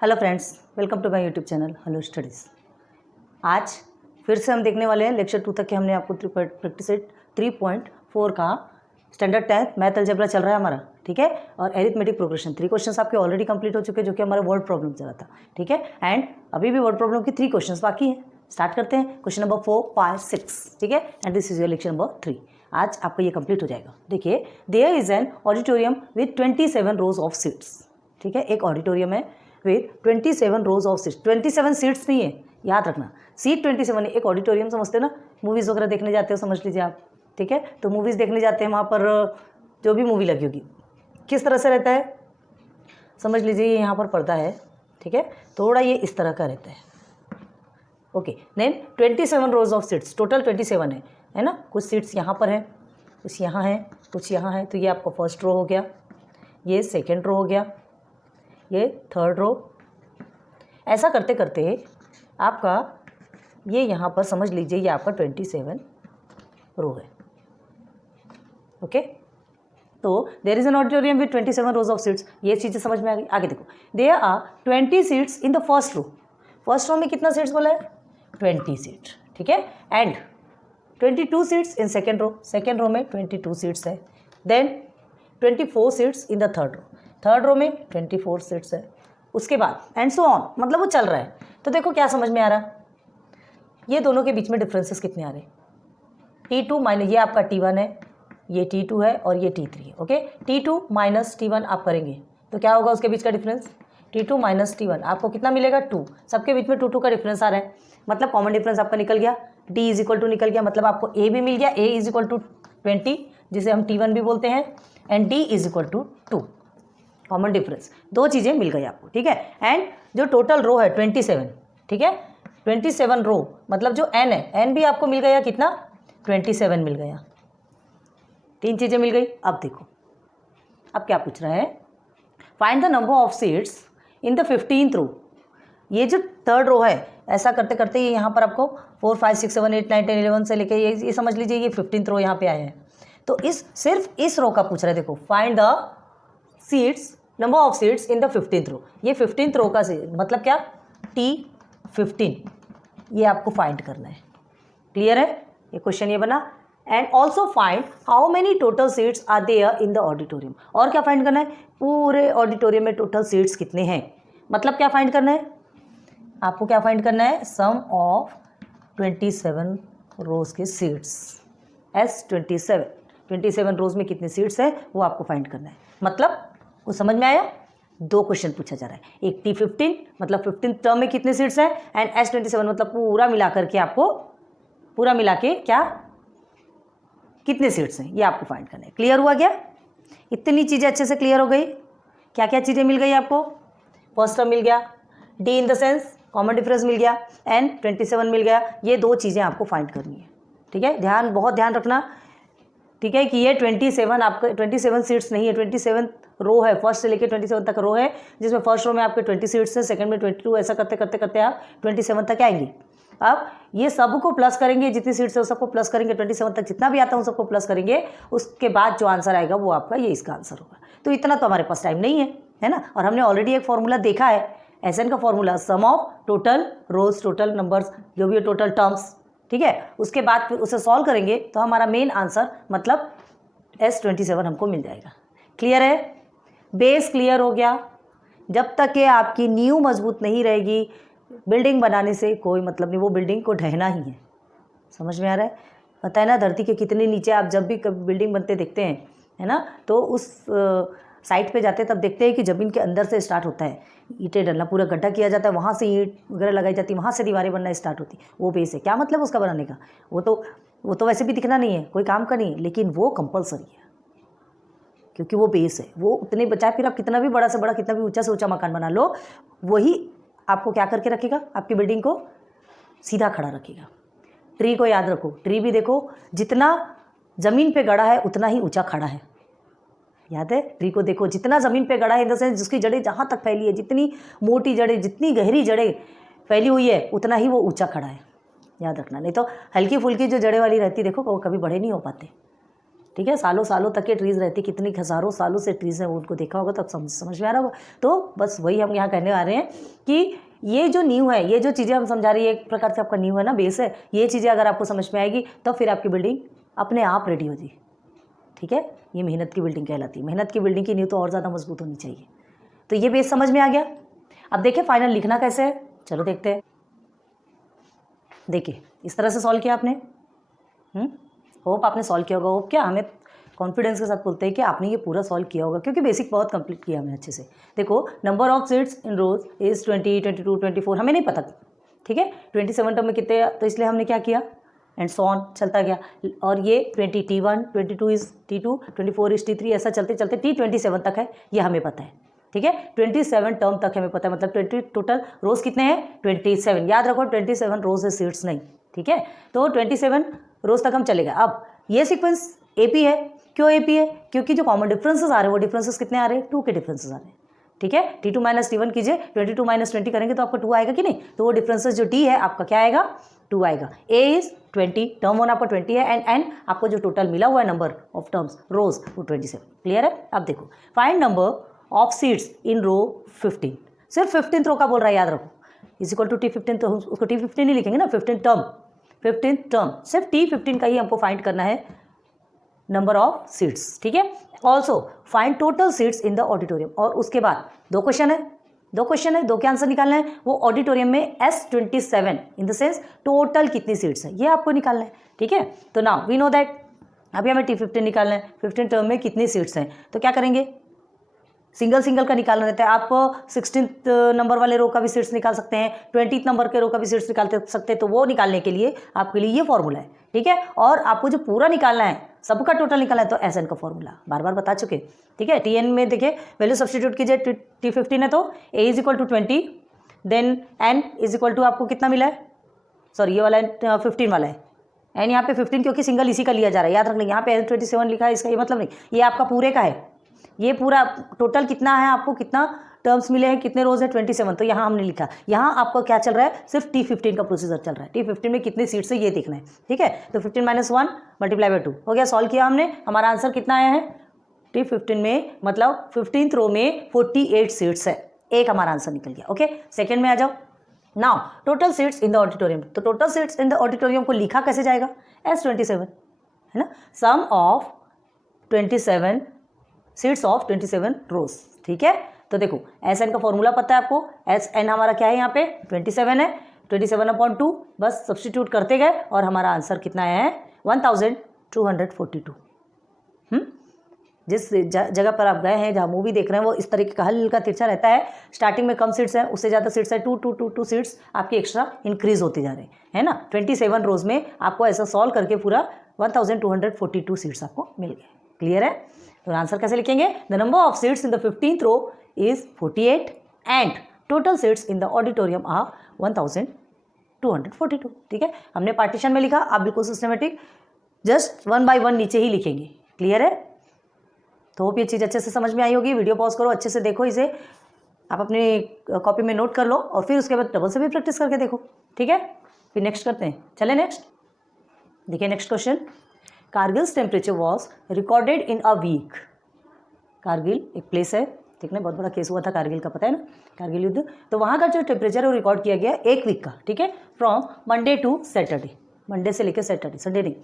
Hello friends, welcome to my YouTube channel hello studies. आज फिर से हम देखने वाले हैं लेक्चर 2 तक के। हमने आपको प्रैक्टिस सेट 3.4 का स्टैंडर्ड 10th मैथ अलजेब्रा चल रहा है हमारा, ठीक है। और एरिथमेटिक प्रोग्रेशन 3 क्वेश्चंस आपके ऑलरेडी कंप्लीट हो चुके हैं, जो कि हमारा वर्ड प्रॉब्लम चला था, ठीक है। एंड अभी भी वर्ड प्रॉब्लम की 3 क्वेश्चंस बाकी हैं। स्टार्ट करते हैं क्वेश्चन नंबर 4, 5, 6, ठीक है। And this is your lecture number 3। आज आपका ये कंप्लीट हो जाएगा। देखिए, there is an auditorium with 27 rows of seats, ठीक है। एक ऑडिटोरियम है with 27 rows of seats. 27 seats नहीं है, याद रखना, सीट 27 है। एक ऑडिटोरियम समझते हो ना, मूवीज़ वगैरह देखने जाते हो, समझ लीजिए आप, ठीक है। तो मूवीज़ देखने जाते हैं, वहाँ पर जो भी मूवी लगी होगी किस तरह से रहता है, समझ लीजिए ये यहाँ पर पर्दा है, ठीक है। थोड़ा ये इस तरह का रहता है, okay. Then 27 rows of seats, total 27 है ना। कुछ सीट्स यहाँ पर हैं, कुछ यहाँ हैं, कुछ यहाँ है। तो ये आपका फर्स्ट रो हो गया, ये सेकेंड रो हो गया, ये थर्ड रो। ऐसा करते करते आपका ये यहाँ पर समझ लीजिए ये आपका 27 रो है, ओके। तो there is an auditorium with 27 rows of seats. ये चीज़ें समझ में आ गई। आगे देखो, there are 20 seats in the first row. First row में कितना सीट्स बोला है? 20 सीट, ठीक है। And 22 seats in second row. Second row में 22 सीट्स है। Then 24 seats in the third row. Third row में 24 सीट्स है। उसके बाद एंड सो ऑन, मतलब वो चल रहा है। तो देखो क्या समझ में आ रहा है, ये दोनों के बीच में डिफरेंसेस कितने आ रहे हैं? T2 माइनस, ये आपका T1 है, ये T2 है और ये T3 है, ओके। T2 माइनस T1 आप करेंगे तो क्या होगा उसके बीच का डिफरेंस? T2 माइनस T1 आपको कितना मिलेगा? 2। सबके बीच में 2 का डिफरेंस आ रहा है, मतलब कॉमन डिफरेंस आपका निकल गया। D इज इक्वल टू निकल गया, मतलब आपको A भी मिल गया। A इज इक्वल टू 20, जिसे हम T1 भी बोलते हैं, and D is equal to 2। Common difference, 2 चीज़ें मिल गई आपको, ठीक है। एंड जो टोटल रो है 27, ठीक है। 27 रो मतलब जो n है, n भी आपको मिल गया कितना? 27 मिल गया। 3 चीज़ें मिल गई। अब देखो, अब क्या पूछ रहा है? Find the number of seats in the 15th रो। ये जो थर्ड रो है, ऐसा करते करते ये यहाँ पर आपको 4, 5, 6, 7, 8, 9, 10, 11 से लेके ये समझ लीजिए ये 15th रो यहाँ पे आए हैं। तो सिर्फ इस रो का पूछ रहा है। देखो, find the seats, number of seats in the 15th रो। ये 15th रो का मतलब क्या? T15, ये आपको फाइंड करना है। क्लियर है? ये क्वेश्चन ये बना। And also find how many total seats are there in the auditorium. और क्या फाइंड करना है? पूरे ऑडिटोरियम में टोटल सीट्स कितने हैं, मतलब क्या फाइंड करना है आपको? क्या फाइंड करना है? सम ऑफ 27 रोज के सीट्स, S27 रोज में कितने सीट्स है वो आपको फाइंड करना है। मतलब वो समझ में आया? 2 क्वेश्चन पूछा जा रहा है। एक T15 मतलब 15th टर्म में कितने सीट्स हैं, एंड S27 मतलब पूरा मिला करके आपको, पूरा मिला के क्या कितने सीट्स हैं, ये आपको फाइंड करना है। क्लियर हुआ क्या? इतनी चीज़ें अच्छे से क्लियर हो गई। क्या क्या चीज़ें मिल गई आपको? फर्स्ट टर्म मिल गया, D in the sense common difference मिल गया, एंड 27 मिल गया। ये 2 चीज़ें आपको फाइंड करनी है, ठीक है। बहुत ध्यान रखना, ठीक है, कि ये 27 आपका 27 सीट्स नहीं है, 27 रो है। फर्स्ट से लेकर 27 तक रो है, जिसमें फर्स्ट रो में आपके 20 सीट्स है, सेकंड में 22, ऐसा करते करते करते आप 27 तक आएंगे। अब ये सबको प्लस करेंगे, जितनी सीट्स है सबको प्लस करेंगे, 27 तक जितना भी आता है सबको प्लस करेंगे। उसके बाद जो आंसर आएगा वो आपका ये इसका आंसर होगा। तो इतना तो हमारे पास टाइम नहीं है ना। और हमने ऑलरेडी एक फॉर्मूला देखा है, SN का formula, sum of total rows, total numbers, जो भी है टोटल टर्म्स, ठीक है। उसके बाद फिर उसे सॉल्व करेंगे तो हमारा मेन आंसर मतलब S27 हमको मिल जाएगा। क्लियर है? बेस क्लियर हो गया। जब तक कि आपकी नींव मजबूत नहीं रहेगी, बिल्डिंग बनाने से कोई मतलब नहीं, वो बिल्डिंग को ढहना ही है। समझ में आ रहा है? पता है ना, धरती के कितने नीचे आप जब भी कभी बिल्डिंग बनते देखते हैं, है ना, तो उस साइट पे जाते हैं तब देखते हैं कि ज़मीन के अंदर से स्टार्ट होता है ईंटें डलना, पूरा गड्ढा किया जाता है, वहाँ से ईंट वगैरह लगाई जाती है, वहाँ से दीवारें बनना स्टार्ट होती। वो बेस है। क्या मतलब उसका बनाने का? वो तो वैसे भी दिखना नहीं है, कोई काम का नहीं है, लेकिन वो कंपलसरी है, क्योंकि वो बेस है। वो उतने बचाए, फिर आप कितना भी बड़ा से बड़ा, कितना भी ऊंचा से ऊंचा मकान बना लो, वही आपको क्या करके रखेगा? आपकी बिल्डिंग को सीधा खड़ा रखेगा। ट्री को याद रखो, ट्री भी देखो जितना ज़मीन पे गड़ा है उतना ही ऊंचा खड़ा है। याद है? ट्री को देखो, जितना ज़मीन पे गड़ा है, इन द सेंस जिसकी जड़ें जहाँ तक फैली है, जितनी मोटी जड़ें, जितनी गहरी जड़ें फैली हुई है, उतना ही वो ऊंचा खड़ा है। याद रखना, नहीं तो हल्की फुल्की जो जड़ें वाली रहती, देखो वो कभी बड़े नहीं हो पाते, ठीक है, सालों सालों तक के ट्रीज़ रहती, कितनी हज़ारों सालों से ट्रीज़ हैं, वो उनको देखा होगा तब समझ में आ रहा होगा। तो बस वही हम यहाँ कहने आ रहे हैं कि ये जो नींव है, ये जो चीज़ें हम समझा रही है, एक प्रकार से आपका नींव है ना, बेस है, ये चीज़ें अगर आपको समझ में आएगी तो फिर आपकी बिल्डिंग अपने आप रेडी हो जाएगी। ठीक है, ये मेहनत की बिल्डिंग कहलाती है। मेहनत की बिल्डिंग की नींव तो और ज़्यादा मजबूत होनी चाहिए। तो ये बेस समझ में आ गया। अब देखिए फाइनल लिखना कैसे है, चलो देखते हैं। देखिए इस तरह से सॉल्व किया आपने, होप आपने सॉल्व किया होगा। होप क्या, हमें कॉन्फिडेंस के साथ बोलते हैं कि आपने ये पूरा सॉल्व किया होगा, क्योंकि बेसिक बहुत कंप्लीट किया हमने अच्छे से। देखो number of seats in rows is 20, 22, 24, हमें नहीं पता, ठीक है। 27 टर्म में कितने, तो इसलिए हमने क्या किया, एंड सो ऑन चलता गया। और ये 20 T1, 22 is T2, 24 is T3, ऐसा चलते चलते T27 तक है, ये हमें पता है। ठीक है, 27 टर्म तक हमें पता है, मतलब 20 टोटल रोज कितने हैं, 27। याद रखो 27 रोज है, सीट्स नहीं। ठीक है, तो 27 रोज तक हम चलेगा। अब ये सीक्वेंस AP है, क्यों AP है, क्योंकि जो कॉमन डिफरेंसेस आ रहे हैं वो डिफरेंसेस कितने आ रहे हैं, 2 के डिफरेंसेस आ रहे हैं। ठीक है, T2 - T1 कीजिए, 22 - 20 करेंगे तो आपका 2 आएगा कि नहीं, तो वो डिफरेंसेस जो T है आपका क्या आएगा, 2 आएगा। A इज 20, टर्म 1 आपका 20 है, एंड N आपको जो टोटल मिला हुआ है नंबर ऑफ टर्म्स रोज वो 27। क्लियर है। अब देखो find number of seats in row 15, सिर्फ 15th रो का बोल रहा है, याद रखो, इज इक्वल टू T15, तो उसको T15 ही लिखेंगे ना, 15 टर्म, सिर्फ T15 का ही हमको फाइंड करना है नंबर ऑफ सीट्स। ठीक है, also find total seats in the auditorium. और उसके बाद 2 क्वेश्चन है, 2 के आंसर निकालना है। वो ऑडिटोरियम में S27 in the sense total कितनी सीट्स है, ये आपको निकालना है। ठीक है, तो नाउ वी नो दैट अभी हमें T15 निकालना है, 15 टर्म में कितनी सीट्स हैं, तो क्या करेंगे, सिंगल का निकालना रहता है। आप 16th नंबर वाले रो का भी सीट्स निकाल सकते हैं, 20th नंबर के रो का भी सीट्स निकाल सकते हैं, तो वो निकालने के लिए आपके लिए ये फॉर्मूला है। ठीक है, और आपको जो पूरा निकालना है, सबका टोटल निकालना है, तो SN का फॉर्मूला बार बार बता चुके। ठीक है, TN में देखिए वैल्यू सब्सटीट्यूट कीजिए, T15 है तो A is equal to 20, then N is equal to आपको कितना मिला है, सॉरी ये वाला 15 वाला है, एन यहाँ पे 15 क्योंकि सिंगल इसी का लिया जा रहा है, याद रखना। यहाँ पे 27 लिखा है, इसका ये मतलब नहीं, ये आपका पूरे का है, ये पूरा टोटल कितना है, आपको कितना टर्म्स मिले हैं, कितने रोज है, 27। तो यहाँ हमने लिखा, यहाँ आपको क्या चल रहा है, सिर्फ T15 का प्रोसीजर चल रहा है। T15 में कितनी सीट्स है ये देखना है। ठीक है, तो 15 - 1 × 2 हो गया, सॉल्व किया हमने, हमारा आंसर कितना आया है, T15 में मतलब 15th रो में 48 सीट्स है, एक हमारा आंसर निकल गया। ओके, सेकेंड में आ जाओ। Now total seats in the auditorium, तो total seats in the auditorium को लिखा कैसे जाएगा, S27 है ना, sum of 27 seats of 27 rows. ठीक है, तो देखो SN का फॉर्मूला पता है आपको, SN हमारा क्या है, यहाँ पे 27 है, 27/2 बस सब्सटीट्यूट करते गए और हमारा आंसर कितना आया है, 1242। जिस जगह पर आप गए हैं, जहाँ मूवी देख रहे हैं, वो इस तरीके का हल्का तिरछा रहता है, स्टार्टिंग में कम सीट्स है, उससे ज़्यादा सीट्स है, 2 सीट्स आपकी एक्स्ट्रा इंक्रीज होती जा रही है ना। 27 रोज में आपको ऐसा सॉल्व करके पूरा 1242 सीट्स आपको मिल गए। क्लियर है, तो आंसर कैसे लिखेंगे, the number of seats in the 15th row is 48 and total seats in the auditorium are 1242। ठीक है, हमने पार्टीशन में लिखा, आप बिल्कुल सिस्टमेटिक जस्ट 1 by 1 नीचे ही लिखेंगे। क्लियर है, तो होप ये चीज़ अच्छे से समझ में आई होगी। वीडियो पॉज करो, अच्छे से देखो इसे, आप अपनी कॉपी में नोट कर लो और फिर उसके बाद डबल से भी प्रैक्टिस करके देखो। ठीक है, फिर नेक्स्ट करते हैं, चले नेक्स्ट। देखिए next question, Kargil's temperature was recorded in a week. Kargil एक प्लेस है, ठीक ना, बहुत बड़ा केस हुआ था कारगिल का, पता है ना, कारगिल युद्ध। तो वहाँ का जो टेम्परेचर है वो रिकॉर्ड किया गया 1 वीक का। ठीक है, from Monday to Saturday, Monday से लेकर सैटरडे, संडे नहीं,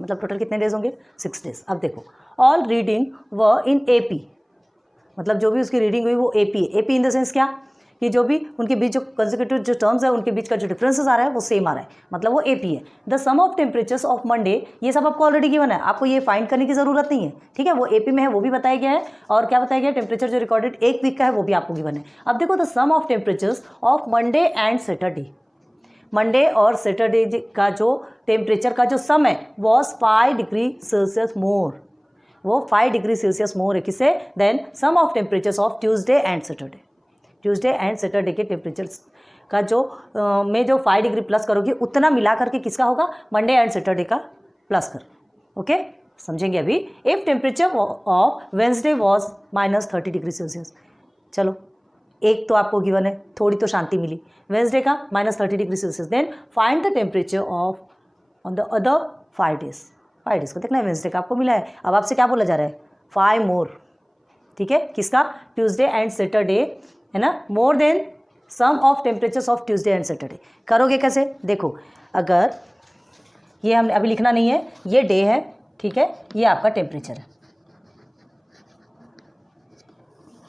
मतलब टोटल कितने डेज होंगे, 6 डेज। अब देखो ऑल रीडिंग व इन AP, मतलब जो भी उसकी रीडिंग हुई वो AP है। AP इन द सेंस क्या, कि जो भी उनके बीच जो कंसेक्यूटिव जो टर्म्स है उनके बीच का जो डिफरेंसेस आ रहा है वो सेम आ रहा है, मतलब वो AP है। The sum of temperatures of Monday, ये सब आपको ऑलरेडी गिवन है, आपको ये फाइंड करने की जरूरत नहीं है। ठीक है, वो AP में है, वो भी बताया गया है, और क्या बताया गया, टेम्परेचर जो रिकॉर्डेड 1 वीक का है वो भी आपको गिवन है। अब देखो the sum of temperatures of Monday and Saturday, Monday और सैटरडे का जो टेम्परेचर का जो सम है वॉज 5 डिग्री सेल्सियस मोर, वो 5 डिग्री सेल्सियस मोर है किसे, then sum of temperatures of Tuesday and Saturday. Tuesday and Saturday के टेम्परेचर्स का जो में जो 5 डिग्री प्लस करोगे उतना मिला करके किसका होगा, मंडे एंड सैटरडे का प्लस कर। ओके, समझेंगे अभी। If temperature of Wednesday was -30 degree Celsius, चलो एक तो आपको गिवन है, थोड़ी तो शांति मिली, वेंसडे का -30 degree Celsius, then find the temperature of on the other 5 days. 5 days का देखना है, वेंसडे का आपको मिला है। अब आपसे क्या बोला जा रहा है, 5 मोर, ठीक है, किसका, ट्यूसडे एंड सैटरडे, है ना, more than sum of temperatures of Tuesday and Saturday. करोगे कैसे, देखो अगर ये हमने अभी लिखना नहीं है, ये डे है, ठीक है, ये आपका टेम्परेचर है,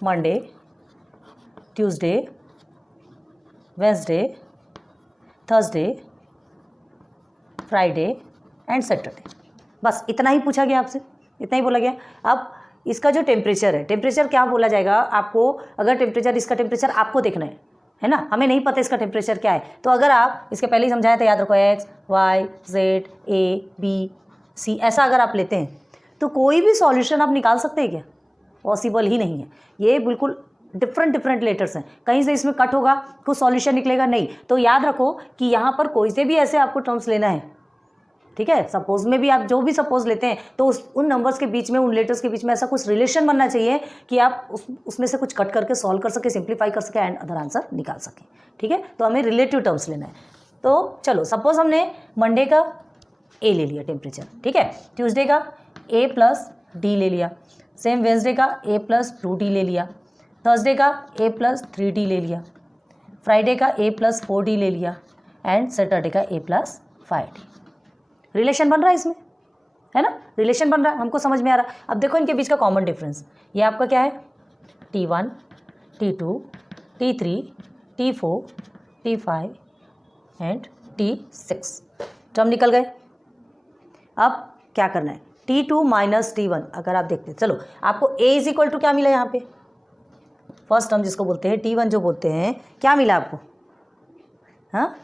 Monday, Tuesday, Wednesday, Thursday, Friday and Saturday, बस इतना ही पूछा गया आपसे, इतना ही बोला गया। अब इसका जो टेम्परेचर है, टेम्परेचर क्या बोला जाएगा आपको, अगर टेम्परेचर, इसका टेम्परेचर आपको देखना है ना, हमें नहीं पता इसका टेम्परेचर क्या है, तो अगर आप इसके पहले ही समझाया था, याद रखो x y z a b c, ऐसा अगर आप लेते हैं तो कोई भी सॉल्यूशन आप निकाल सकते हैं क्या, पॉसिबल ही नहीं है। ये बिल्कुल डिफरेंट लेटर्स हैं, कहीं से इसमें कट होगा कुछ सॉल्यूशन निकलेगा नहीं। तो याद रखो कि यहाँ पर कोई से भी ऐसे आपको टर्म्स लेना है, ठीक है, सपोज में भी आप जो भी सपोज लेते हैं तो उन नंबर्स के बीच में, उन लेटर्स के बीच में ऐसा कुछ रिलेशन बनना चाहिए कि आप उसमें से कुछ कट करके सॉल्व कर सके, सिंप्लीफाई कर सके एंड अदर आंसर निकाल सकें, ठीक है। तो हमें रिलेटिव टर्म्स लेना है। तो चलो सपोज हमने मंडे का ए ले लिया टेम्परेचर, ठीक है, ट्यूसडे का ए प्लस डी ले लिया, सेम वेंसडे का ए प्लस 2D ले लिया, थर्सडे का ए प्लस 3D ले लिया, फ्राइडे का ए प्लस 4D ले लिया एंड सैटरडे का ए प्लस 5D। रिलेशन बन रहा है इसमें, है ना, रिलेशन बन रहा है, हमको समझ में आ रहा है। अब देखो इनके बीच का कॉमन डिफरेंस, ये आपका क्या है, T1, T2, T3, T4, T5 and T6 term निकल गए। अब क्या करना है, T2 माइनस T1 अगर आप देखते हैं, चलो आपको A इज इक्वल टू क्या मिला यहाँ पे, फर्स्ट टर्म जिसको बोलते हैं T1 जो बोलते हैं, क्या मिला आपको, हाँ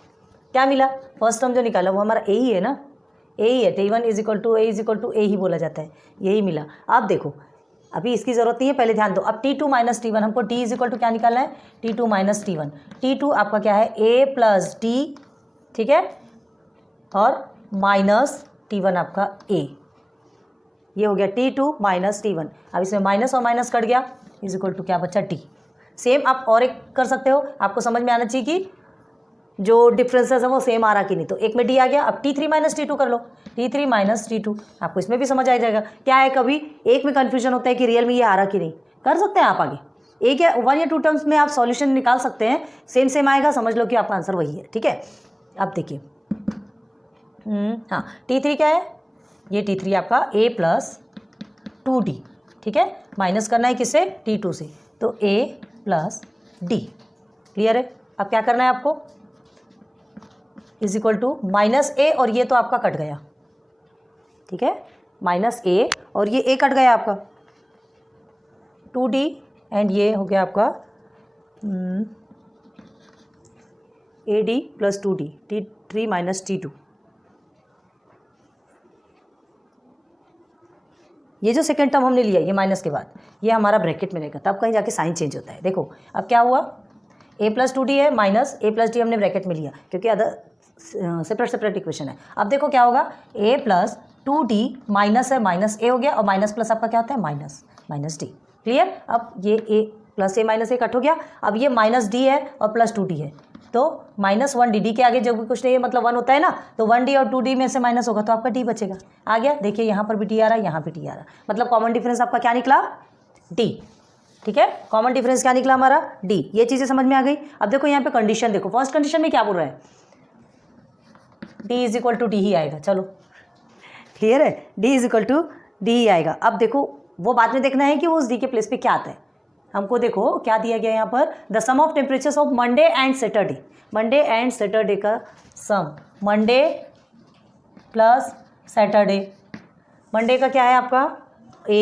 क्या मिला, फर्स्ट टर्म जो निकाला वो हमारा A ही है ना, A ही है, T1 is equal to A ही बोला जाता है, यही मिला। अब देखो अभी इसकी ज़रूरत नहीं है, पहले ध्यान दो। अब T2 माइनस T1 हमको T इज इक्वल टू क्या निकालना है, T2 माइनस T1, T2 आपका क्या है A प्लस D, ठीक है, और माइनस T1 आपका A, ये हो गया T2 माइनस T1। अब इसमें माइनस और माइनस कट गया, इज इक्वल टू क्या बचा T। सेम आप और एक कर सकते हो, आपको समझ में आना चाहिए कि जो डिफरेंसेस है वो सेम आ रहा कि नहीं, तो एक में D आ गया। अब T3 माइनस T2 कर लो, T3 माइनस T2, आपको इसमें भी समझ आ जाएगा। क्या है, कभी एक में कन्फ्यूजन होता है कि रियल में ये आ रहा कि नहीं, कर सकते हैं आप आगे, एक या 1 या 2 टर्म्स में आप सॉल्यूशन निकाल सकते हैं, सेम आएगा, समझ लो कि आपका आंसर वही है, ठीक है। अब देखिए हाँ, T3 क्या है, ये T3 आपका A प्लस 2D, ठीक है, माइनस करना है किससे, T2 से, तो A प्लस D, क्लियर है। अब क्या करना है आपको, is equal to minus A, और ये तो आपका कट गया, ठीक है, माइनस A और ये A कट गया आपका, 2D एंड ये हो गया आपका AD plus 2D, T3 minus T2। ये जो सेकेंड टर्म हमने लिया ये माइनस के बाद ये हमारा ब्रैकेट में रहेगा, तब कहीं जाके साइन चेंज होता है। देखो अब क्या हुआ, A प्लस 2D है माइनस A प्लस D हमने ब्रैकेट में लिया क्योंकि अदर सेपरेट इक्वेशन है। अब देखो क्या होगा, A प्लस 2D माइनस है, माइनस A हो गया, और माइनस प्लस आपका क्या होता है, माइनस D, क्लियर। अब ये A plus A minus A cut हो गया, अब ये माइनस D है और प्लस 2D है, तो माइनस 1D, D के आगे जो भी कुछ नहीं है मतलब 1 होता है ना, तो 1D और 2D में से माइनस होगा तो आपका D बचेगा, आ गया। देखिए यहाँ पर भी D आ रहा है, यहाँ भी D आ रहा है, मतलब कॉमन डिफरेंस आपका क्या निकला, D, ठीक है, कॉमन डिफरेंस क्या निकला हमारा, D। ये चीज़ें समझ में आ गई। अब देखो यहाँ पे कंडीशन देखो, फर्स्ट कंडीशन में क्या बोल रहा है, D is equal to D ही आएगा, चलो क्लियर है, D is equal to D ही आएगा। अब देखो वो बाद में देखना है कि वो उस D के प्लेस पे क्या आता है। हमको देखो क्या दिया गया यहाँ पर, the sum of temperatures of Monday and Saturday, Monday and Saturday का sum, Monday plus Saturday, Monday का क्या है आपका A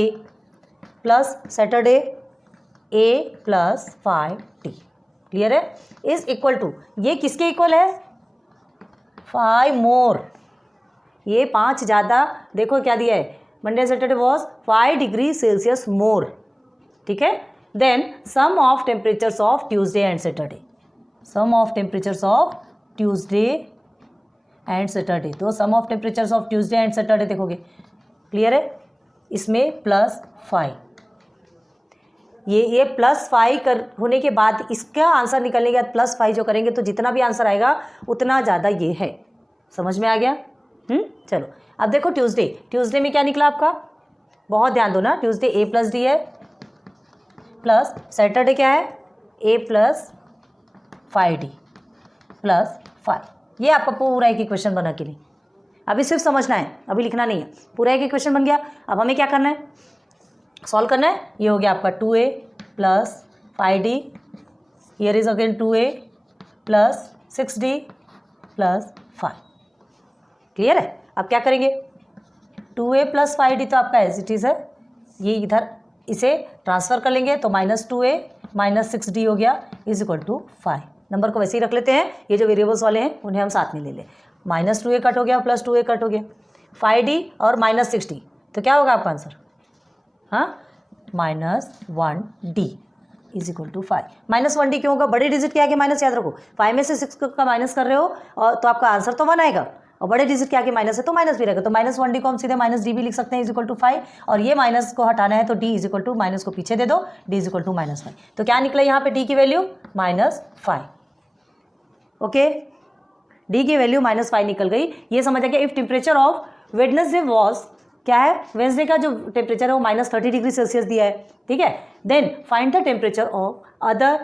plus Saturday A plus 5D, clear है, इज इक्वल टू, ये किसके इक्वल है, 5 मोर, ये 5 ज़्यादा, देखो क्या दिया है, Monday Saturday was 5 degree Celsius more, ठीक है। Then sum of temperatures of Tuesday and Saturday, sum of temperatures of Tuesday and Saturday, तो sum of temperatures of Tuesday and Saturday देखोगे, क्लियर है, इसमें +5, ये +5 कर होने के बाद इसका आंसर निकलने के बाद +5 जो करेंगे तो जितना भी आंसर आएगा उतना ज़्यादा ये है, समझ में आ गया। चलो अब देखो ट्यूसडे में क्या निकला आपका, बहुत ध्यान दो ना, ट्यूसडे ए प्लस डी है, प्लस सैटरडे क्या है ए प्लस 5d प्लस 5। ये आपका पूरा एक इक्वेशन बना के लिए, अभी सिर्फ समझना है, अभी लिखना नहीं है, पूरा एक इक्वेशन बन गया। अब हमें क्या करना है, सॉल्व करना है। ये हो गया आपका 2a plus 5d, here is again 2a plus 6d plus 5। Clear है। अब क्या करेंगे, 2a प्लस 5d तो आपका एज इट इज है, ये इधर इसे ट्रांसफर कर लेंगे तो -2a माइनस 6d हो गया इज इक्वल टू 5। नंबर को वैसे ही रख लेते हैं, ये जो वेरिएबल्स वाले हैं उन्हें हम साथ में ले लें। -2a कट हो गया प्लस 2a कट हो गया, 5d और -6d, तो क्या होगा आपका आंसर, हाँ -1d is equal to 5। -1d क्यों होगा, बड़े डिजिट के आगे माइनस याद रखो, 5 में से 6 का माइनस कर रहे हो और तो आपका आंसर तो 1 आएगा, और बड़े डिजिट के आगे माइनस है तो माइनस भी रहेगा, तो -1d को हम सीधे -d भी लिख सकते हैं इज इक्वल टू 5, और ये माइनस को हटाना है तो d is equal to minus को पीछे दे दो, d इज इक्वल टू -5। तो क्या निकला यहाँ पे d की वैल्यू -5। ओके, d की वैल्यू -5 निकल गई। ये समझ आ गया। If temperature of Wednesday was, क्या है, वेडनेसडे का जो टेम्परेचर है वो -30 डिग्री सेल्सियस दिया है, ठीक है। Then find the temperature of other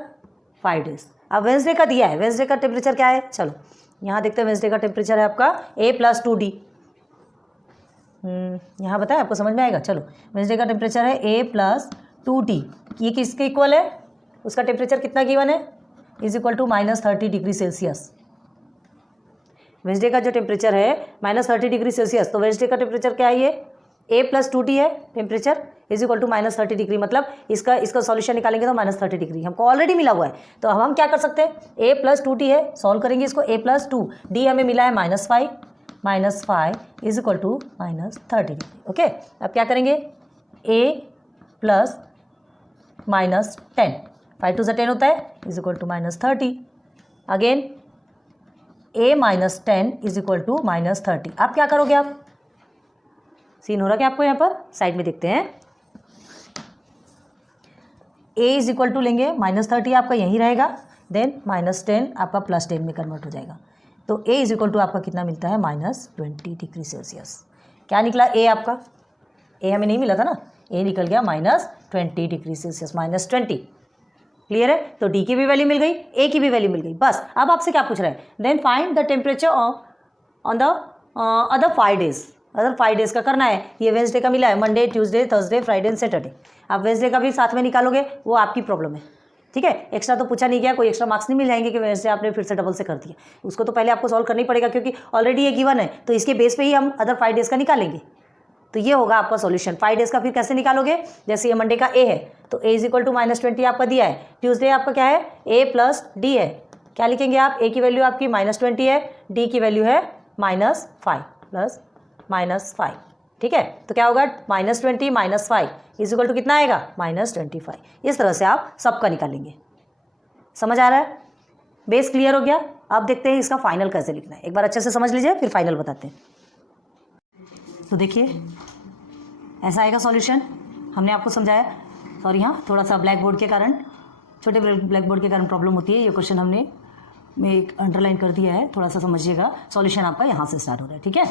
5 days. अब वेडनेसडे का दिया है, वेडनेसडे का टेम्परेचर क्या है, चलो यहाँ देखते हैं। वेडनेसडे का टेम्परेचर है आपका a प्लस 2d, यहाँ बताए आपको समझ में आएगा। चलो वेडनेसडे का टेम्परेचर है a प्लस 2d, ये किसके इक्वल है, उसका टेम्परेचर कितना गिवन है, is equal to -30 degree Celsius. Wednesday का जो टेम्परेचर है -30 डिग्री सेल्सियस, तो वेडनेसडे का टेम्परेचर क्या है, ये a प्लस 2d है temperature is equal to -30 degree, मतलब इसका सॉल्यूशन निकालेंगे तो -30 डिग्री हमको ऑलरेडी मिला हुआ है। तो अब हम क्या कर सकते हैं, a प्लस 2d है, सॉल्व करेंगे इसको, a प्लस 2d हमें मिला है -5 is equal to -30 degree. Okay, अब क्या करेंगे, a प्लस -10, 5 to 10 होता है is equal to -30, again a minus 10 is equal to -30। आप क्या करोगे, आप सीन हो रहा क्या आपको, यहाँ पर साइड में देखते हैं, a इज इक्वल टू लेंगे -30 आपका यहीं रहेगा, देन -10 आपका +10 में कन्वर्ट हो जाएगा, तो a इज इक्वल टू आपका कितना मिलता है, -20 डिग्री सेल्सियस। क्या निकला a आपका, a हमें नहीं मिला था ना, a निकल गया -20 डिग्री सेल्सियस, -20। क्लियर है। तो d की भी वैल्यू मिल गई, a की भी वैल्यू मिल गई। बस अब आपसे क्या पूछ रहा है, then find the temperature on the other 5 days. Other 5 days का करना है। ये वेडनेसडे का मिला है, Monday, Tuesday, Thursday, Friday and Saturday. आप वेडनेसडे का भी साथ में निकालोगे, वो आपकी प्रॉब्लम है, ठीक है। एक्स्ट्रा तो पूछा नहीं गया, कोई एक्स्ट्रा मार्क्स नहीं मिल जाएंगे कि वेडनेसडे आपने फिर से डबल से कर दिया, उसको तो पहले आपको सॉल्व करना ही पड़ेगा, क्योंकि ऑलरेडी ये गिवन है, तो इसके बेस पे ही हम अदर 5 डेज का निकालेंगे। तो ये होगा आपका सॉल्यूशन। 5 डेज का फिर कैसे निकालोगे, जैसे ये मंडे का a है तो a इज इक्वल टू -20 आपका दिया है, ट्यूसडे आपका क्या है, a प्लस d है, क्या लिखेंगे आप, a की वैल्यू आपकी -20 है, d की वैल्यू है -5 प्लस -5, ठीक है। तो क्या होगा, -20 -5 इज इक्वल टू कितना आएगा, -25। इस तरह से आप सबका निकालेंगे। समझ आ रहा है, बेस क्लियर हो गया। अब देखते हैं इसका फाइनल कैसे लिखना है, एक बार अच्छे से समझ लीजिए फिर फाइनल बताते हैं। तो देखिए ऐसा आएगा सॉल्यूशन, हमने आपको समझाया। सॉरी, हाँ थोड़ा सा ब्लैक बोर्ड के कारण, छोटे ब्लैक बोर्ड के कारण प्रॉब्लम होती है। ये क्वेश्चन हमने में एक अंडरलाइन कर दिया है, थोड़ा सा समझिएगा। सॉल्यूशन आपका यहाँ से स्टार्ट हो रहा है, ठीक है।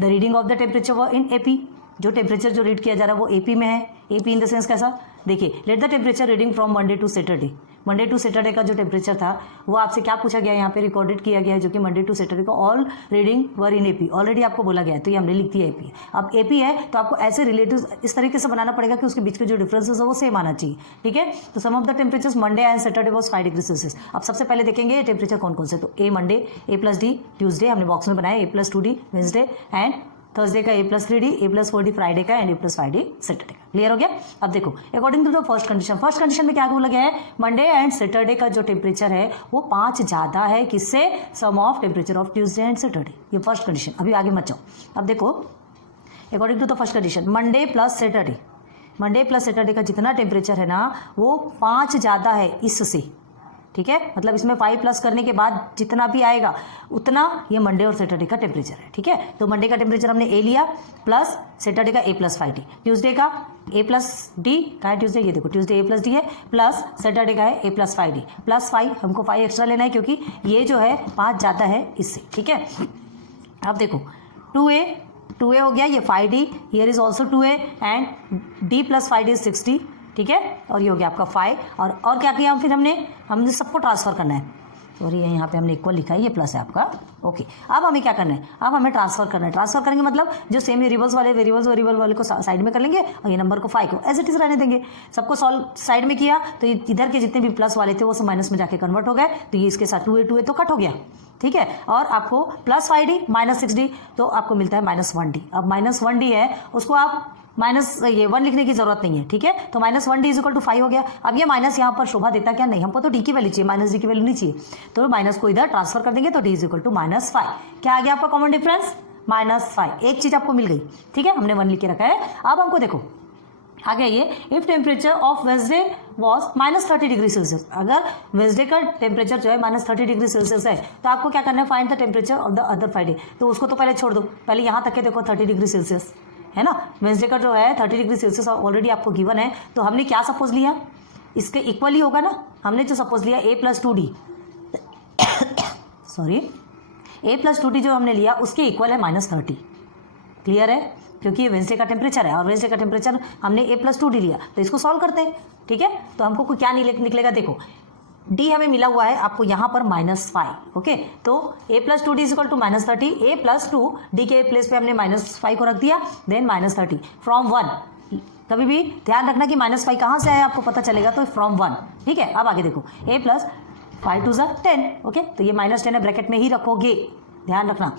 The reading of the temperature in AP, जो टेम्परेचर जो रीड किया जा रहा है वो एपी में है। एपी इन द सेंस कैसा, देखिए, let the temperature reading from Monday to Saturday. Monday to Saturday का जो टेम्परेचर था वो आपसे क्या पूछा गया है, यहाँ पे रिकॉर्डेड किया गया है, जो कि मंडे टू सैटरडे का all reading were in AP. Already आपको बोला गया है, तो ये हमने लिख दिया एपी। अब एपी है तो आपको ऐसे रिलेटिव इस तरीके से बनाना पड़ेगा कि उसके बीच के जो डिफरेंसेस है वो सेम आना चाहिए, ठीक है। तो sum of the temperatures Monday and Saturday was 5 degree Celsius. अब सबसे पहले देखेंगे टेम्परेचर कौन कौन से, तो A Monday, a plus D Tuesday, हमने बॉक्स में बनाया, a plus 2d Wednesday, and Thursday का a plus 3d, a plus 4d Friday का, and a plus 5d Saturday का। क्लियर हो गया। अब देखो, according to the first condition में क्या बोला गया है, मंडे एंड सैटरडे का जो टेम्परेचर है वो 5 ज़्यादा है किससे, sum of temperature of Tuesday and Saturday. ये फर्स्ट कंडीशन। अभी आगे मत जाओ। अब देखो, according to the first condition, Monday plus Saturday का जितना टेम्परेचर है ना वो 5 ज़्यादा है इससे, ठीक है। मतलब इसमें 5 प्लस करने के बाद जितना भी आएगा उतना ये मंडे और सैटरडे का टेम्परेचर है, ठीक है। तो मंडे का टेम्परेचर हमने ए लिया, प्लस सैटरडे का a प्लस 5d, ट्यूसडे का a प्लस डी का है, ट्यूसडे ये देखो ट्यूसडे a प्लस डी है, प्लस सैटरडे का है a प्लस 5d प्लस 5, हमको 5 एक्स्ट्रा लेना है क्योंकि ये जो है 5 ज़्यादा है इससे, ठीक है। अब देखो 2a 2a हो गया, ये 5d, here is also 2a and d plus 5d is 6d, ठीक है। और ये हो गया आपका 5 और क्या किया फिर हमने सबको ट्रांसफर करना है। सॉरी यहाँ पे हमने इक्वल लिखा है, ये प्लस है आपका, ओके। अब हमें क्या करना है, अब हमें ट्रांसफर करना है। ट्रांसफर करेंगे मतलब जो सेम वेरिएबल वाले को साइड में कर लेंगे और ये नंबर को 5 को एज इट इज रहने देंगे। सबको सॉल्व साइड में किया तो इधर के जितने भी प्लस वाले थे वो सब माइनस में जाके कन्वर्ट हो गए, तो ये इसके साथ 2a तो कट हो गया, ठीक है। और आपको प्लस 5d माइनस 6d तो आपको मिलता है माइनस 1d। अब माइनस 1d है, उसको आप माइनस ये 1 लिखने की जरूरत नहीं है, ठीक है। तो minus 1d is equal to 5 हो गया। अब ये माइनस यहाँ पर शोभा देता क्या, नहीं, हमको तो d की वैल्यू चाहिए, माइनस d की वैल्यू नहीं चाहिए, तो माइनस को इधर ट्रांसफर कर देंगे तो d is equal to minus 5। क्या आ गया आपका कॉमन डिफरेंस, माइनस 5। एक चीज आपको मिल गई, ठीक है, हमने 1 लिख के रखा है। अब हमको देखो आगे ये, if temperature of Wednesday was minus 30 degree Celsius, अगर वेडनेसडे का टेम्परेचर जो है माइनस 30 डिग्री सेल्सियस है तो आपको क्या करना है, find the temperature of the other Friday. तो उसको तो पहले छोड़ दो, पहले यहाँ तक के देखो 30 डिग्री सेल्सियस है ना, वेडनेसडे का जो है 30 डिग्री सेल्सियस ऑलरेडी आपको गिवन है। तो हमने क्या सपोज लिया, इसके इक्वल ही होगा ना, हमने जो सपोज लिया a plus 2d sorry a plus 2d जो हमने लिया उसके इक्वल है माइनस 30, क्लियर है, क्योंकि ये वेडनेसडे का टेम्परेचर है और वेडनेसडे का टेम्परेचर हमने a प्लस 2d लिया, तो इसको सॉल्व करते हैं, ठीक है। तो हमको क्या निकलेगा, देखो d हमें मिला हुआ है आपको यहाँ पर माइनस 5, ओके। तो a plus 2d is equal to minus 30, a plus 2 d के प्लेस पे हमने माइनस 5 को रख दिया, देन माइनस 30 फ्रॉम 1। कभी भी ध्यान रखना कि माइनस 5 कहाँ से आया आपको पता चलेगा, तो फ्रॉम 1, ठीक है। अब आगे देखो a प्लस 5 टू 10, ओके, तो ये माइनस 10 है, ब्रैकेट में ही रखोगे, ध्यान रखना,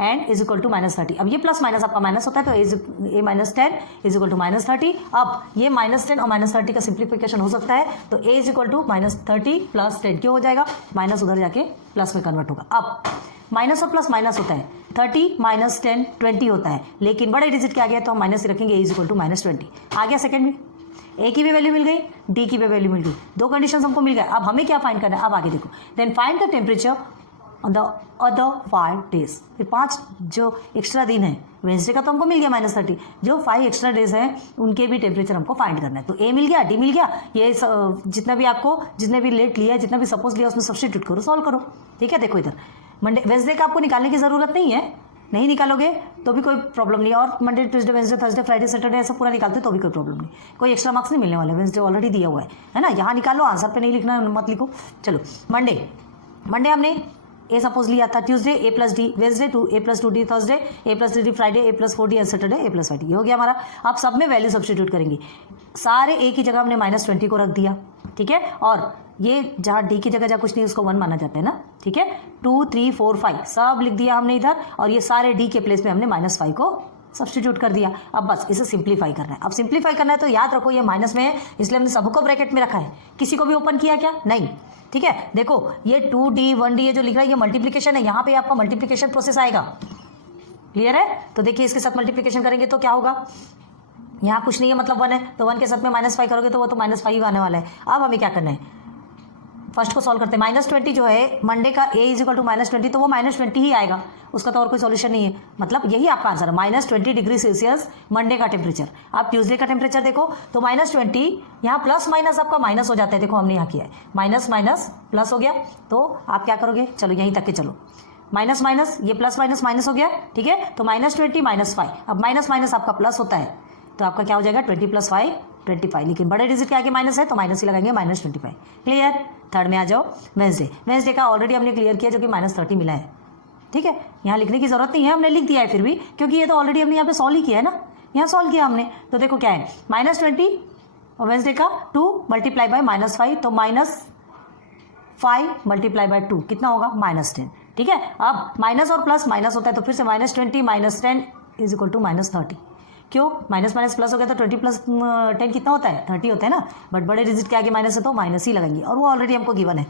and is equal to minus 30। अब ये प्लस माइनस आपका माइनस होता है, तो A minus 10 is equal to minus 30। अब ये माइनस 10 और माइनस 30 का सिंप्लीफिकेशन हो सकता है, तो A is equal to minus 30 plus 10 क्यों हो जाएगा, माइनस उधर जाके प्लस में कन्वर्ट होगा। अब माइनस और प्लस माइनस होता है, 30 माइनस 10 20 होता है, लेकिन बड़े डिजिट के आ गया तो हम माइनस रखेंगे, ए इज इक्वल टू माइनस 20 आ गया सेकेंड में। ए की भी वैल्यू मिल गई, डी की भी वैल्यू मिल गई, दो कंडीशन हमको मिल गए। अब हमें क्या फाइंड करना है, अब आगे देखो, then find the temperature on the other 5 days. फिर 5 जो एक्स्ट्रा दिन है, वेडनेसडे का तो हमको मिल गया माइनस 30, जो 5 एक्स्ट्रा डेज हैं उनके भी टेम्परेचर हमको फाइंड करना है। तो ए मिल गया, डी मिल गया, ये जितना भी आपको जितने भी लेट लिया है, जितना भी सपोज लिया उसमें सब्स्टिट्यूट करो, सॉल्व करो, ठीक है। देखो इधर मंडे वेडनेसडे का आपको निकालने की जरूरत नहीं है, नहीं निकालोगे तो भी कोई प्रॉब्लम नहीं, और Monday Tuesday Wednesday Thursday Friday Saturday ऐसा पूरा निकालते तो भी कोई प्रॉब्लम नहीं, कोई एक्स्ट्रा मार्क्स नहीं मिलने वाला, वेडनेसडे ऑलरेडी दिया हुआ है ना। यहाँ निकालो, आंसर पे नहीं लिखना, मत लिखो। चलो मंडे हमने ए सपोज लिया था, Tuesday A plus D, Wednesday to A plus 2d, Thursday A plus 3d, Friday A plus 4d and Saturday A plus 5d। ये हो गया हमारा। अब सब में वैल्यू सब्स्टिट्यूट करेंगे, सारे ए की जगह हमने माइनस 20 को रख दिया, ठीक है। और ये जहाँ डी की जगह जहाँ कुछ नहीं उसको 1 माना जाता है ना, ठीक है। 2 3 4 5 सब लिख दिया हमने इधर, और ये सारे डी के प्लेस में हमने माइनस 5 को सब्स्टिट्यूट कर दिया। अब बस इसे सिंप्लीफाई करना है। अब सिंप्लीफाई करना है तो याद रखो ये माइनस में है, इसलिए हमने सबको ब्रैकेट में रखा है, किसी को भी ओपन किया क्या, नहीं, ठीक है। देखो ये 2d 1d ये जो लिख रहा है ये मल्टीप्लीकेशन है, यहाँ पे आपका मल्टीप्लीकेशन प्रोसेस आएगा, क्लियर है। तो देखिए इसके साथ मल्टीप्लीकेशन करेंगे तो क्या होगा, यहाँ कुछ नहीं है मतलब 1 है, तो 1 के साथ में माइनस 5 करोगे तो वो तो माइनस 5 आने वाला है। अब हमें क्या करना है, फर्स्ट को सॉल्व करते हैं। माइनस 20 जो है मंडे का ए इज इक्वल टू माइनस 20, तो वो माइनस 20 ही आएगा, उसका तो और कोई सॉल्यूशन नहीं है, मतलब यही आपका आंसर है, माइनस 20 डिग्री सेल्सियस मंडे का टेम्परेचर। आप ट्यूसडे का टेम्परेचर देखो तो माइनस 20, यहाँ प्लस माइनस आपका माइनस हो जाता है, देखो हमने यहाँ किया है माइनस माइनस प्लस हो गया, तो आप क्या करोगे, चलो यहीं तक के चलो, माइनस माइनस ये प्लस माइनस माइनस हो गया, ठीक है। तो माइनस 20 माइनस 5, अब माइनस माइनस आपका प्लस होता है, तो आपका क्या हो जाएगा 20 प्लस 5 25, लेकिन बड़े डिजिट के आगे माइनस है तो माइनस ही लगाएंगे, माइनस 25, क्लियर। थर्ड में आ जाओ, वेडनेसडे का ऑलरेडी हमने क्लियर किया जो कि माइनस 30 मिला है, ठीक है। यहाँ लिखने की जरूरत नहीं है, हमने लिख दिया है फिर भी, क्योंकि ये तो ऑलरेडी हमने यहाँ पे सॉल्व ही किया है ना, यहाँ सॉल्व किया हमने। तो देखो क्या है, माइनस 20 और वेडनेसडे का 2 मल्टीप्लाई बाय माइनस 5, तो माइनस 5 मल्टीप्लाई बाय 2 कितना होगा, माइनस 10, ठीक है। अब माइनस और प्लस माइनस होता है, तो फिर से minus 20 minus 10 is equal to minus 30, क्यों, माइनस माइनस प्लस हो गया तो 20 प्लस 10 कितना होता है, 30 होता है ना, बट बड़े डिजिट के आगे माइनस है तो माइनस ही लगाएंगे, और वो ऑलरेडी हमको गिवन है,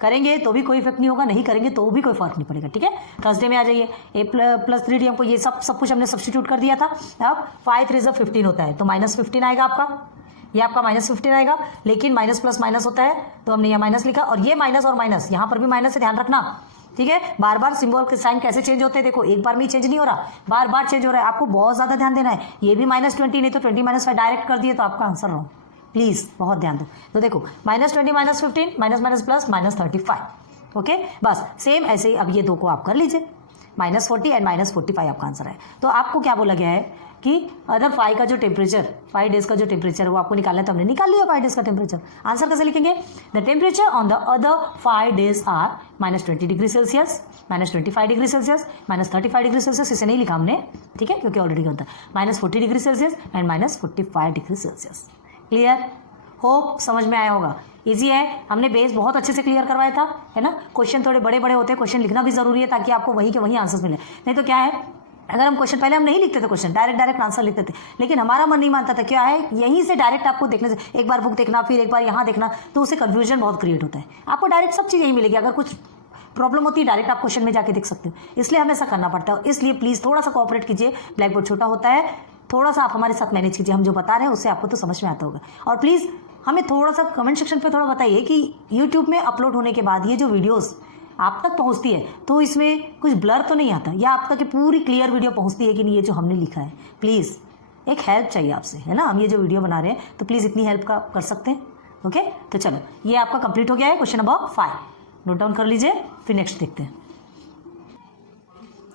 करेंगे तो भी कोई इफेक्ट नहीं होगा, नहीं करेंगे तो भी कोई फर्क नहीं पड़ेगा, ठीक है। थर्सडे में आ जाइए, ए प्लस 3d हमको ये सब कुछ हमने सब्स्टिट्यूट कर दिया था। अब 5 3 15 होता है, तो माइनस 15 आएगा आपका, ये आपका माइनस 15 आएगा, लेकिन माइनस प्लस माइनस होता है तो हमने यहाँ माइनस लिखा, और ये माइनस और माइनस यहाँ पर भी माइनस है, ध्यान रखना, ठीक है। बार बार सिंबल के साइन कैसे चेंज होते हैं, देखो एक बार में ही चेंज नहीं हो रहा, बार बार चेंज हो रहा है, आपको बहुत ज्यादा ध्यान देना है। ये भी माइनस 20 नहीं तो 20 माइनस 5 डायरेक्ट कर दिए तो आपका आंसर रॉन्ग, प्लीज बहुत ध्यान दो। तो देखो minus 20 minus 15 minus minus plus minus 35, okay. बस सेम ऐसे ही अब ये दो को आप कर लीजिए, -40 एंड -45 आपका आंसर है। तो आपको क्या बोला गया है कि अदर 5 का जो टेम्परेचर, 5 डेज का जो टेम्परेचर है वो आपको निकालना है, तो हमने निकाल लिया 5 डेज का टेम्परेचर। आंसर कैसे लिखेंगे? The temperature on the other 5 days are -20 degree Celsius, -25 degree Celsius, -35 degree Celsius, इसे नहीं लिखा हमने, ठीक है, क्योंकि ऑलरेडी होता है -40 degree Celsius and -45 degree Celsius. Clear? Hope समझ में आया होगा। इजी है, हमने बेस बहुत अच्छे से क्लियर करवाया था, है ना। क्वेश्चन थोड़े बड़े बड़े होते हैं, क्वेश्चन लिखना भी जरूरी है ताकि आपको वही के वही आंसर्स मिले। नहीं तो क्या है, अगर हम क्वेश्चन पहले हम नहीं लिखते थे, क्वेश्चन डायरेक्ट आंसर लिखते थे, लेकिन हमारा मन नहीं मानता था। क्या है, यहीं से डायरेक्ट आपको देखने से, एक बार बुक देखना फिर एक बार यहाँ देखना, तो उससे कन्फ्यूजन बहुत क्रिएट होता है। आपको डायरेक्ट सब चीज़ यही मिलेगी। अगर कुछ प्रॉब्लम होती है डायरेक्ट आप क्वेश्चन में जाके देख सकते हो, इसलिए हमें ऐसा करना पड़ता है। इसलिए प्लीज़ थोड़ा सा कोऑपरेट कीजिए, ब्लैक बोर्ड छोटा होता है, थोड़ा सा आप हमारे साथ मैनेज कीजिए। हम जो बता रहे हैं उससे आपको तो समझ में आता होगा। और प्लीज़ हमें थोड़ा सा कमेंट सेक्शन पे थोड़ा बताइए कि यूट्यूब में अपलोड होने के बाद ये जो वीडियोस आप तक पहुंचती है तो इसमें कुछ ब्लर तो नहीं आता, या आप तक ये पूरी क्लियर वीडियो पहुंचती है कि नहीं, ये जो हमने लिखा है। प्लीज़ एक हेल्प चाहिए आपसे, है ना। हम ये जो वीडियो बना रहे हैं तो प्लीज़ इतनी हेल्प का कर सकते हैं। ओके, तो चलो ये आपका कंप्लीट हो गया है। क्वेश्चन नंबर 5 नोट डाउन कर लीजिए, फिर नेक्स्ट देखते हैं।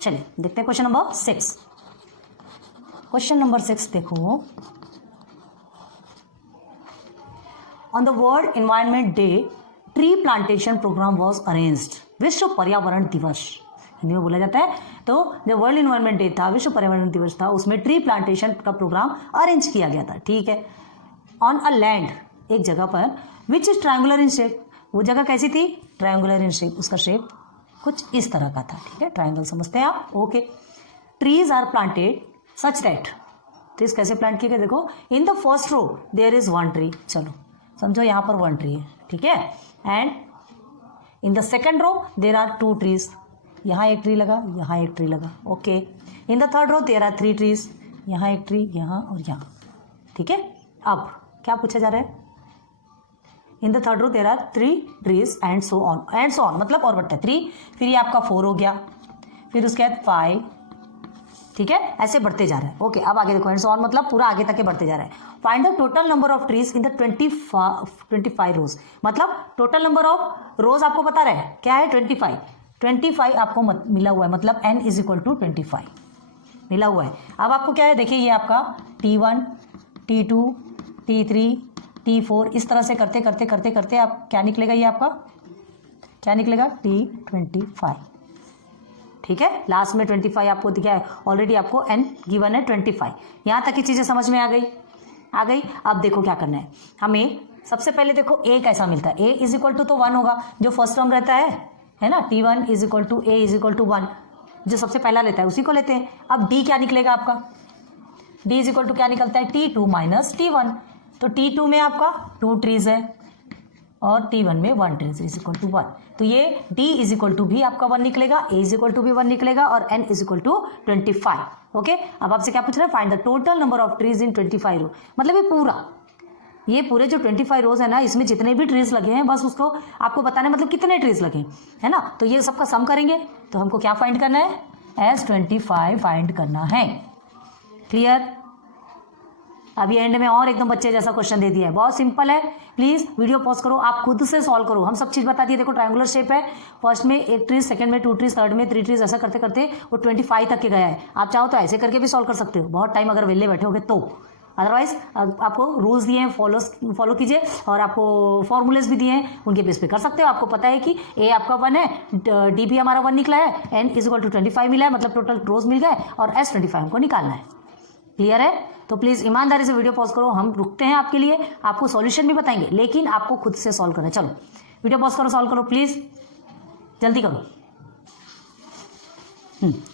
चलिए देखते हैं क्वेश्चन नंबर 6। क्वेश्चन नंबर 6 देखो, on the world environment day tree plantation programme was arranged. विश्व पर्यावरण दिवस हिंदी में बोला जाता है। तो जो वर्ल्ड एनवायरनमेंट डे था, विश्व पर्यावरण दिवस था, उसमें ट्री प्लांटेशन का प्रोग्राम अरेंज किया गया था, ठीक है। ऑन अ लैंड, एक जगह पर, which is triangular in shape. वो जगह कैसी थी? ट्रायंगुलर इन शेप, उसका शेप कुछ इस तरह का था, ठीक है। ट्रायंगल समझते हैं आप, okay. Trees are planted such that, trees कैसे प्लांट किए गए देखो, in the first row there is 1 tree. चलो समझो यहाँ पर 1 ट्री है, ठीक है। And in the second row there are 2 trees, यहाँ एक ट्री लगा, यहाँ एक ट्री लगा, okay. In the third row there are 3 trees, यहाँ एक ट्री, यहाँ और यहाँ, ठीक है। अब क्या पूछा जा रहा है? In the third row there are 3 trees and so on, मतलब और बढ़ता है 3, फिर ये आपका 4 हो गया, फिर उसके बाद 5, ठीक है, ऐसे बढ़ते जा रहा है, ओके। अब आगे देखो, एंड सो ऑन मतलब पूरा आगे तक के बढ़ते जा रहा है। Find the total number of trees in the 25 रोज, मतलब टोटल नंबर ऑफ रोज आपको बता रहा है क्या है? 25 आपको मिला हुआ है, मतलब n इज इक्वल टू 25 मिला हुआ है। अब आपको क्या है, देखिए ये आपका T1, T2, T3, T4, इस तरह से करते करते करते करते आप क्या निकलेगा, ये आपका क्या निकलेगा? T25, ठीक है। लास्ट में 25 आपको दिखा है, ऑलरेडी आपको n गिवन है 25। यहाँ तक की चीज़ें समझ में आ गई। अब देखो क्या करना है हमें। सबसे पहले देखो a कैसा मिलता है, a इज इक्वल टू तो 1 होगा, जो फर्स्ट टर्म रहता है ना, T1 is equal to a is equal to 1, जो सबसे पहला लेता है उसी को लेते हैं। अब d क्या निकलेगा आपका? d इज इक्वल टू क्या निकलता है? T2 minus T1। तो T2 में आपका 2 ट्रीज है और T1 में 1 ट्रीज इज इक्वल टू 1। तो ये d इज इक्वल टू भी आपका 1 निकलेगा, a इज इक्वल टू भी 1 निकलेगा और n is equal to 25, okay. अब आपसे क्या पूछ रहा है? Find the total number of trees in 25 row, मतलब ये पूरे जो 25 रोज है ना, इसमें जितने भी ट्रीज लगे हैं बस उसको आपको बताना है, मतलब कितने ट्रीज लगे, है ना। तो ये सबका सम करेंगे, तो हमको क्या फाइंड करना है? S25 फाइंड करना है। क्लियर? अब ये एंड में और एकदम बच्चे जैसा क्वेश्चन दे दिया है, बहुत सिंपल है। प्लीज वीडियो पॉज करो, आप खुद से सॉल्व करो, हम सब चीज बता दिए। देखो ट्रायंगुलर शेप है, फर्स्ट में 1 ट्रीज, सेकंड में 2 ट्रीज, थर्ड में 3 ट्रीज, ऐसा करते करते वो 25 तक के गया है। आप चाहो तो ऐसे करके भी सॉल्व कर सकते हो, बहुत टाइम अगर वेले बैठे होगे तो। अदरवाइज आपको रूल्स दिए हैं, फॉलो कीजिए, और आपको फॉर्मूलेस भी दिए हैं, उनके बेस पे कर सकते हो। आपको पता है कि ए आपका 1 है, डी भी हमारा 1 निकला है, एन इज इक्वल टू 25 मिला है, मतलब टोटल रोज मिल गए, और S25 हमको निकालना है। क्लियर है? तो प्लीज़ ईमानदारी से वीडियो पॉज करो, हम रुकते हैं आपके लिए, आपको सॉल्यूशन भी बताएंगे, लेकिन आपको खुद से सॉल्व करना है। चलो वीडियो पॉज करो, सॉल्व करो प्लीज़, जल्दी करो।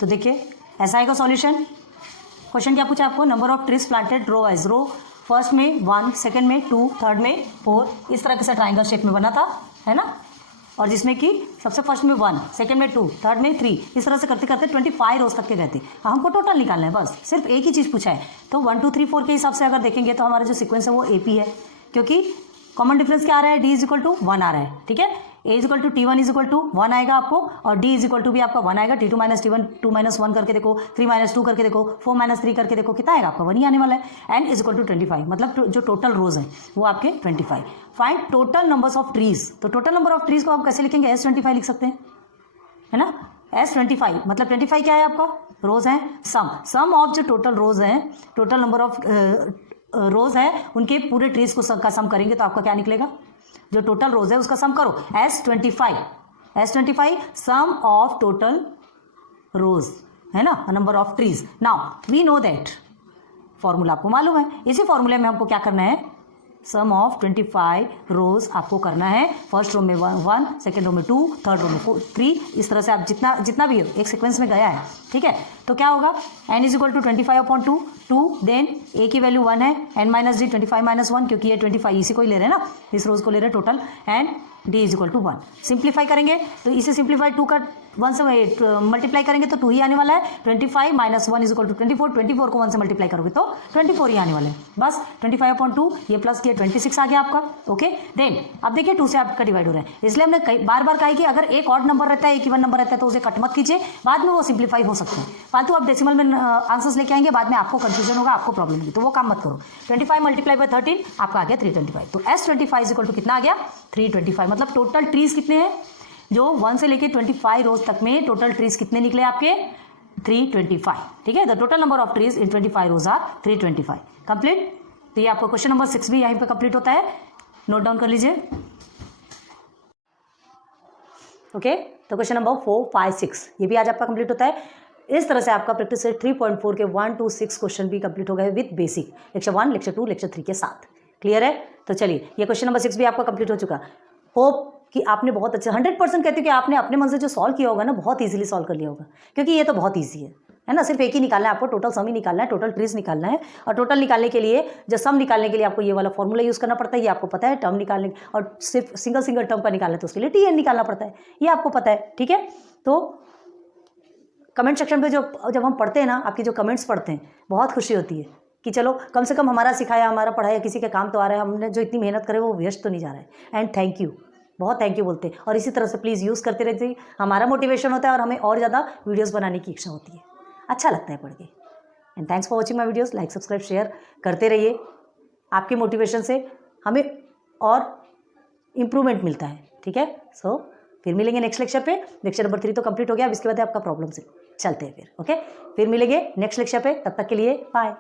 तो देखिए ऐसा आएगा सॉल्यूशन। क्वेश्चन क्या पूछा आपको? Number of trees planted row wise, row first में 1, सेकंड में 2, थर्ड में 4, इस तरह से ट्राइंगल शेप में बना था, है ना। और जिसमें कि सबसे फर्स्ट में 1, सेकंड में 2, थर्ड में 3, इस तरह से करते करते 25 रोज तक के रहते। हमको टोटल निकालना है, बस सिर्फ एक ही चीज़ पूछा है। तो 1 2 3 4 के हिसाब से अगर देखेंगे तो हमारा जो सीक्वेंस है वो AP है, क्योंकि कॉमन डिफरेंस क्या आ रहा है? D इज इक्वल टू 1 आ रहा है, ठीक है। A is equal to T1 is equal to 1 आएगा आपको, और D इज इक्वल टू भी आपका 1 आएगा। T2 माइनस T1, 2 माइनस 1 करके देखो, 3 माइनस 2 करके देखो, 4 माइनस 3 करके देखो, कितना आएगा आपका? 1 ही आने वाला है। N इज इक्वल टू 25, मतलब जो टोटल रोज है वो आपके 25। Find total numbers of trees, तो टोटल नंबर ऑफ ट्रीज को आप कैसे लिखेंगे? S25 लिख सकते हैं, है ना। S25 मतलब 25 क्या है आपका, रोज है, सम ऑफ जो टोटल रोज हैं, टोटल नंबर ऑफ रोज है उनके पूरे ट्रीज को का सम करेंगे तो आपका क्या निकलेगा, जो टोटल रोज है उसका सम करो, S25 some of total rows है ना, number of trees. Now we know that, formula आपको मालूम है, इसी फॉर्मूले में हमको क्या करना है, सम ऑफ 25 रोज आपको करना है, फर्स्ट रो में 1, सेकेंड रो में 2, थर्ड रो में 3, इस तरह से आप जितना भी एक सीक्वेंस में गया है, ठीक है। तो क्या होगा, n is equal to 25/2, 2 then a की वैल्यू 1 है, n माइनस डी 25 माइनस 1, क्योंकि ये 25 इसी को ही ले रहे हैं ना, इस रोज को ले रहे हैं total, and d is equal to 1। Simplify करेंगे तो इसे सिंप्लीफाई 2 का 1 से मल्टीप्लाई करेंगे तो 2 ही आने वाला है, 25 माइनस 1 इज इक्वल टू 24 को 1 से मल्टीप्लाई करोगे तो 24 ही आने वाला है, बस 25/2 ये प्लस किया 26 आ गया आपका, ओके। देन अब देखिए 2 से आपका डिवाइड हो रहा है, इसलिए हमने बार बार कहा कि अगर एक ऑड नंबर रहता है, एक इवन नंबर रहता है तो उसे कट मत कीजिए, बाद में वो सिंप्लीफाई हो सकते हैं, फालतू आप डेसिमल में आंसर्स लेके आएंगे, बाद में आपको कंफ्यूजन होगा, आपको प्रॉब्लम होगी, तो वो काम मत करो। 25 मल्टीप्लाई बाय 13 आपका आ गया 325, तो S25 इज इक्वल टू कितना आ गया 325, मतलब टोटल ट्रीज कितने हैं, जो 1 से लेके 25 रोज तक में टोटल ट्रीज कितने निकले आपके 325, ठीक है। The total number of trees in 25 rows are 325, complete. तो ये आपको क्वेश्चन नंबर 6 भी यहीं पे कंप्लीट होता है, नोट डाउन कर लीजिए, ओके। तो क्वेश्चन नंबर 4, 5, 6 ये भी आज आपका कंप्लीट होता है। इस तरह से आपका प्रैक्टिस सेट 3.4 के 1 to 6 क्वेश्चन भी कंप्लीट हो गए with basic, lecture 1, lecture 2, lecture 3 के साथ, क्लियर है। तो चलिए ये क्वेश्चन नंबर 6 भी आपका कंप्लीट हो चुका। होप कि आपने बहुत अच्छे 100% कहते हो कि आपने अपने मन से जो सॉल्व किया होगा ना, बहुत इजीली सॉल्व कर लिया होगा, क्योंकि ये तो बहुत ईजी है ना, सिर्फ एक ही निकालना है आपको, टोटल सम ही निकालना है, टोटल ट्रीज निकालना है, और टोटल निकालने के लिए जो सम निकालने के लिए आपको ये वाला फॉर्मूला यूज़ करना पड़ता है, ये आपको पता है, टर्म निकालने, और सिर्फ सिंगल टर्म का निकालना है तो उसके लिए TN निकालना पड़ता है, ये आपको पता है, ठीक है। तो कमेंट सेक्शन पे जब हम पढ़ते हैं ना, आपकी जो कमेंट्स पढ़ते हैं, बहुत खुशी होती है कि चलो कम से कम हमारा सिखाया, हमारा पढ़ाया किसी के काम तो आ रहा है, हमने जो इतनी मेहनत करे वो व्यस्त तो नहीं जा रहा है, एंड थैंक यू, बहुत थैंक यू बोलते हैं, और इसी तरह से प्लीज़ यूज़ करते रहते, हमारा मोटिवेशन होता है और हमें और ज़्यादा वीडियोस बनाने की इच्छा होती है, अच्छा लगता है पढ़ के। And thanks for watching my videos, like subscribe share करते रहिए, आपके मोटिवेशन से हमें और इम्प्रूवमेंट मिलता है, ठीक है। सो फिर मिलेंगे नेक्स्ट लेक्चर पे, लेक्चर नंबर 3 तो कंप्लीट हो गया, अब इसके बाद आपका प्रॉब्लम से चलते हैं फिर, ओके। फिर मिलेंगे नेक्स्ट लेक्चर पे, तब तक के लिए बाय।